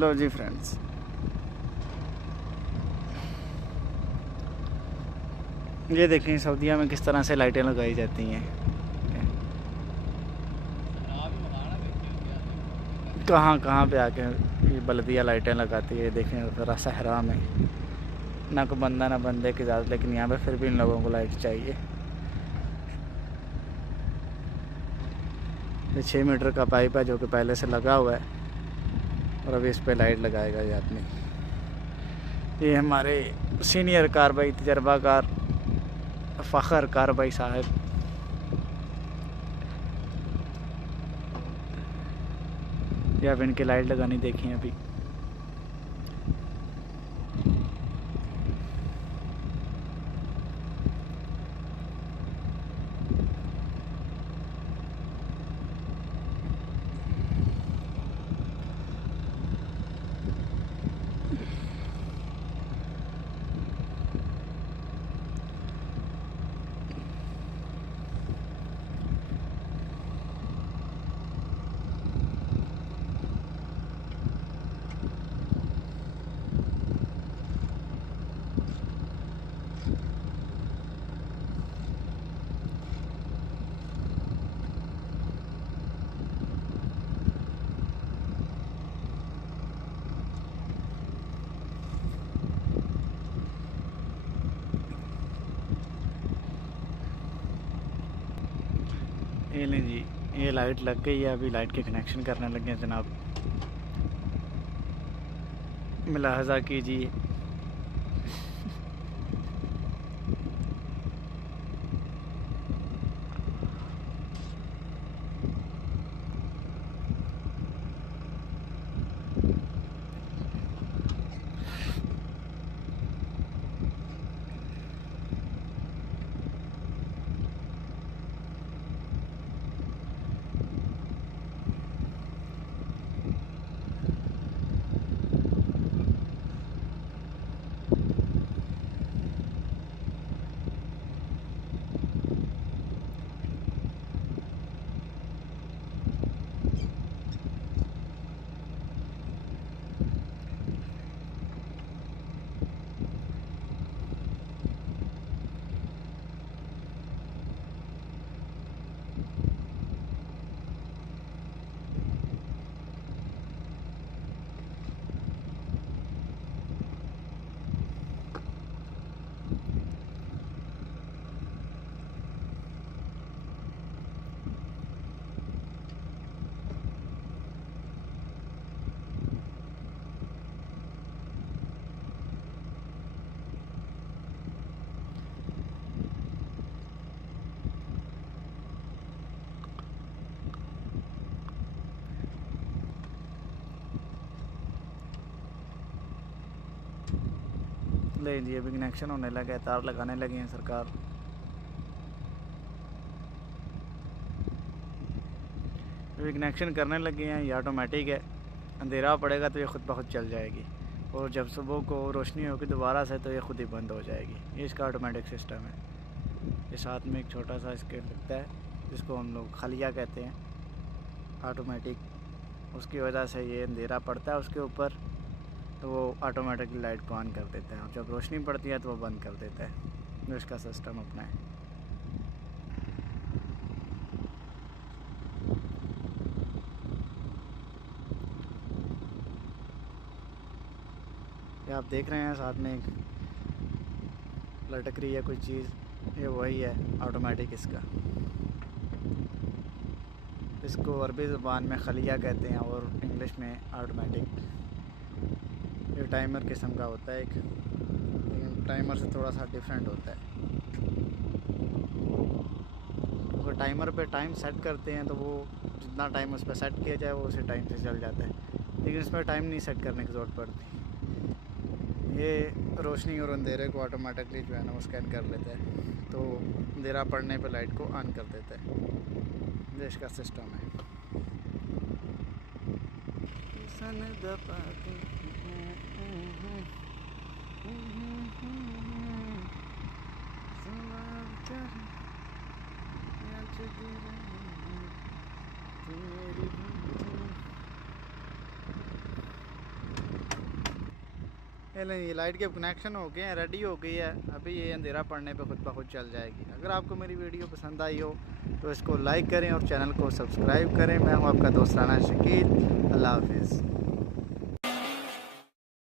लो जी friends, ये देखें सऊदीया में किस तरह से लाइटें लगाई जाती हैं। कहाँ कहाँ पे आके ये बल्दिया लाइटें लगाती है। देखें ज़रा सहरा में ना कोई बंदा ना बंदे की ज़्यादा, लेकिन यहाँ पे फिर भी इन लोगों को लाइट चाहिए। ये 6 मीटर का पाइप है जो कि पहले से लगा हुआ है और अभी इस पे लाइट लगाएगा ये आदमी। ये हमारे सीनियर कारभाई, तजर्बाकार फ़खर कारभाई साहब। ये अब इनकी लाइट लगानी देखी अभी। ये लें जी, ये लाइट लग गई है। अभी लाइट के कनेक्शन करने लगे हैं जनाब, मुलाहजा कीजिए। ले जी, अभी कनेक्शन होने लगा है, तार लगाने लगे हैं सरकार। अभी कनेक्शन करने लगे हैं। ये ऑटोमेटिक है, अंधेरा पड़ेगा तो ये खुद ब खुद चल जाएगी और जब सुबह को रोशनी होगी दोबारा से तो ये खुद ही बंद हो जाएगी। ये इसका ऑटोमेटिक सिस्टम है। ये साथ में एक छोटा सा इसके लगता है जिसको हम लोग खलिया कहते हैं, ऑटोमेटिक। उसकी वजह से ये अंधेरा पड़ता है उसके ऊपर तो वो ऑटोमेटिकली लाइट को ऑन कर देता है और जब रोशनी पड़ती है तो वो बंद कर देता है। जो इसका सिस्टम अपना है। ये आप देख रहे हैं साथ में एक लटक रही है कोई चीज़, ये वही है ऑटोमेटिक इसका। इसको अरबी ज़ुबान में खलिया कहते हैं और इंग्लिश में ऑटोमेटिक। ये टाइमर किस्म का होता है एक, लेकिन टाइमर से थोड़ा सा डिफरेंट होता है। अगर टाइमर पे टाइम सेट करते हैं तो वो जितना टाइम उस पर सेट किया जाए वो उसी टाइम से चल जाता है, लेकिन इसमें टाइम नहीं सेट करने की ज़रूरत पड़ती। ये रोशनी और अंधेरे को ऑटोमेटिकली जो है ना वो स्कैन कर लेता है, तो अंधेरा पड़ने पे लाइट को ऑन कर देता है। ये इसका सिस्टम है। ये नहीं, ये लाइट के कनेक्शन हो गए हैं, रेडी हो गई है। अभी ये अंधेरा पड़ने पे खुद ब खुद चल जाएगी। अगर आपको मेरी वीडियो पसंद आई हो तो इसको लाइक करें और चैनल को सब्सक्राइब करें। मैं हूँ आपका दोस्त राना शकील। अल्लाह हाफिज़।